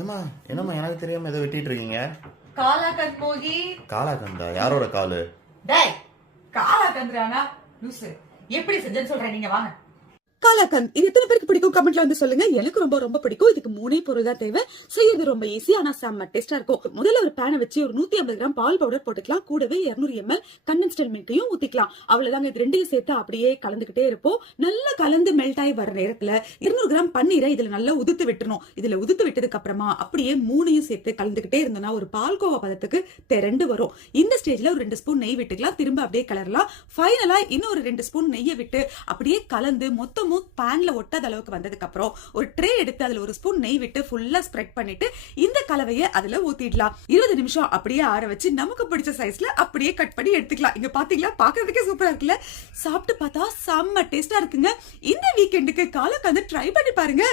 ஏமா என்னம்மா எனக்கு தெரியாம ஏதோ வெட்டிட்டு இருக்கீங்க? காலாகந்த் மோகி. காலாகந்தா? யாரோட காலு? டேய், காலாகந்த்ரானா லூசு. எப்படி செஞ்சேன்னு சொல்றேன், நீங்க வாங்க. காலாகந்த் இது எத்தனை பேருக்கு பிடிக்கும் கமெண்ட்ல வந்து சொல்லுங்க. எனக்கு ரொம்ப ரொம்ப பிடிக்கும். இதுக்கு 3 பொருள் தான் தேவை. செய்யறது ரொம்ப ஈஸி, ஆனா செம்ம டேஸ்டா இருக்கும். முதல்ல ஒரு பேனை வச்சு ஒரு 150 கிராம் பால் பவுடர் போட்டுக்கலாம். கூடவே 200 ml கண்டென்ஸ்ட் மில்கையும் ஊத்திக்கலாம். அவ்வளவுதாங்க. இது ரெண்டையும் சேர்த்து அப்படியே கலந்துகிட்டே இருப்போம். நல்லா கலந்து மெல்ட் ஆகி வர நேரத்துல 200 கிராம் பன்னீரை இதுல நல்லா உதுத்து விட்டுணும். இதுல உதுத்து விட்டதுக்கு அப்புறமா அப்படியே 3யும் சேர்த்து கலந்துகிட்டே இருந்தோம்னா ஒரு பால்கோவா பதத்துக்கு திரண்டு வரும். இந்த ஸ்டேஜ்ல ஒரு 2 ஸ்பூன் நெய் விட்டுக்கலாம். திரும்ப அப்படியே கலரலாம். ஃபைனலா இன்னும் ஒரு 2 ஸ்பூன் நெய்யை விட்டு அப்படியே கலந்து மொத்தமும் பேன்ல ஒட்டாத அளவுக்கு வந்ததுக்கு அப்புறம் ஒரு ட்ரே எடுத்து அதுல ஒரு ஸ்பூன் நெய் விட்டு ஃபுல்லா ஸ்ப்ரெட் பண்ணிட்டு இந்த கலவையை அதுல ஊத்திடலாம். 20 நிமிஷம் அப்படியே ஆற வச்சு நமக்கு பிடிச்ச சைஸ்ல அப்படியே கட் பண்ணி எடுத்துக்கலாம். இங்க பாத்தீங்களா, பாக்குறதுக்கே சூப்பரா இருக்குல்ல. சாப்பிட்டு பார்த்தா செம்ம டேஸ்டா இருக்குங்க. இந்த வீக்கெண்டுக்கு காலாகந்த் ட்ரை பண்ணி பாருங்க.